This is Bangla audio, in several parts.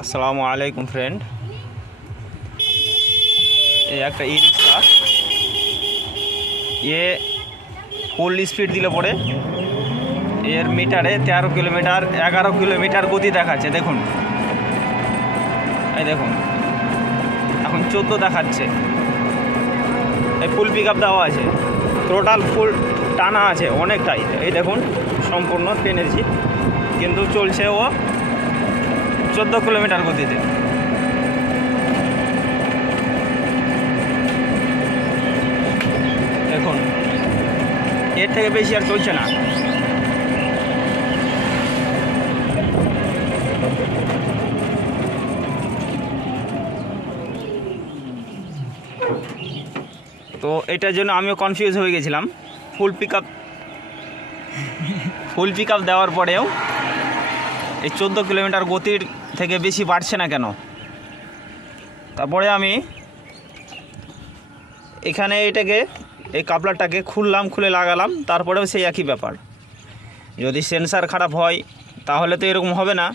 আসসালামু আলাইকুম ফ্রেন্ড, এই একটা ই রিক্সা, এ ফুল স্পিড দিলে পরে এর মিটারে 13 কিলোমিটার 11 কিলোমিটার গতি দেখাচ্ছে। দেখুন, এই দেখুন এখন 14 দেখাচ্ছে। এই ফুল পিক আপ দেওয়া আছে, টোটাল ফুল টানা আছে অনেকটাই। এই দেখুন সম্পূর্ণ টেনেছি, কিন্তু চলছে ও 14 কিলোমিটার গতিতে। দেখুন এর থেকে বেশি আর চলছে না। তো এটার জন্য আমিও কনফিউজ হয়ে গেছিলাম। ফুল পিক আপ দেওয়ার পরেও এই 14 কিলোমিটার গতির থেকে বেশি বাড়ছে না কেন। তারপরে আমি এখানে এই কাপলারটাকে খুলে লাগালাম, তারপরেও সেই একই ব্যাপার। যদি সেন্সার খারাপ হয় তাহলে তো এরকম হবে না,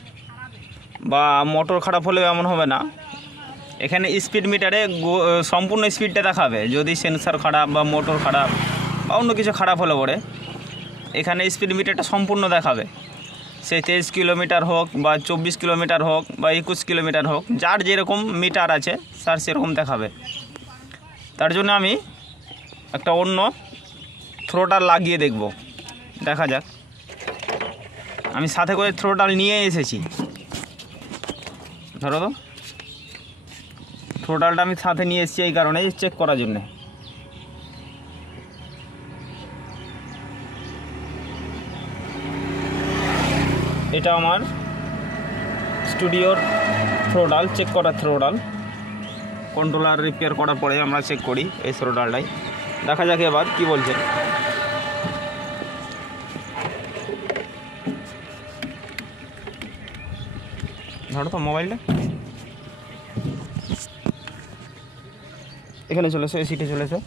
বা মোটর খারাপ হলেও এমন হবে না। এখানে স্পিড মিটারে সম্পূর্ণ স্পিডটা দেখাবে। যদি সেন্সার খারাপ বা মোটর খারাপ বা অন্য কিছু খারাপ হলে পরে এখানে স্পিড মিটারটা সম্পূর্ণ দেখাবে। সেই 23 কিলোমিটার হোক বা 24 কিলোমিটার হোক বা 21 কিলোমিটার হোক, যার যেরকম মিটার আছে তার সেরকম দেখাবে। তার জন্য আমি একটা অন্য থ্রোটাল লাগিয়ে দেখব, দেখা যাক। আমি সাথে করে থ্রোটাল নিয়ে এসেছি। ধরো তো, থ্রোটালটা আমি সাথে নিয়ে এসেছি এই কারণে চেক করার জন্যে। এটা আমার স্টুডিওর থ্রোটাল, চেক করা থ্রোটাল। কন্ট্রোলার রিপেয়ার করার পরে আমরা চেক করি এই থ্রোটালটাই। দেখা যাক এবার কি বলছে। ধরো তো মোবাইলটা, এখানে চলেছে, এই সিটে চলেছে।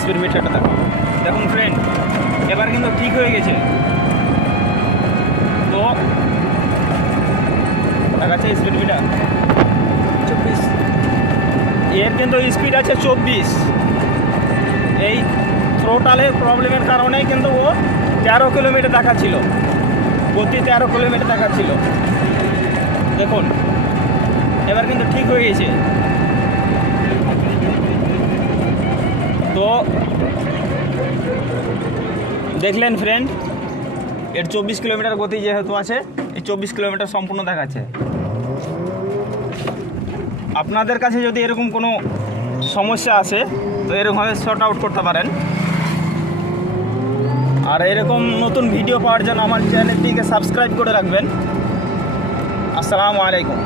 স্পিড মিটারটা দেখুন ফ্রেন্ড, এবার কিন্তু ঠিক হয়ে গেছে। তো দেখাচ্ছে স্পিড মিটার 24, এর কিন্তু স্পিড আছে 24। এই থ্রোটালের প্রবলেমের কারণেই কিন্তু ও 13 কিলোমিটার দেখাচ্ছিল, গতি 13 কিলোমিটার দেখাচ্ছিল। দেখুন এবার কিন্তু ঠিক হয়ে গেছে। তো দেখলেন ফ্রেন্ড, এর 24 কিলোমিটার গতি যেহেতু আছে, এই 24 কিলোমিটার সম্পূর্ণ দেখাচ্ছে। আপনাদের কাছে যদি এরকম কোনো সমস্যা আসে তো এরকমভাবে শর্ট আউট করতে পারেন। আর এরকম নতুন ভিডিও পাওয়ার জন্য আমার চ্যানেলটিকে সাবস্ক্রাইব করে রাখবেন। আসসালামু আলাইকুম।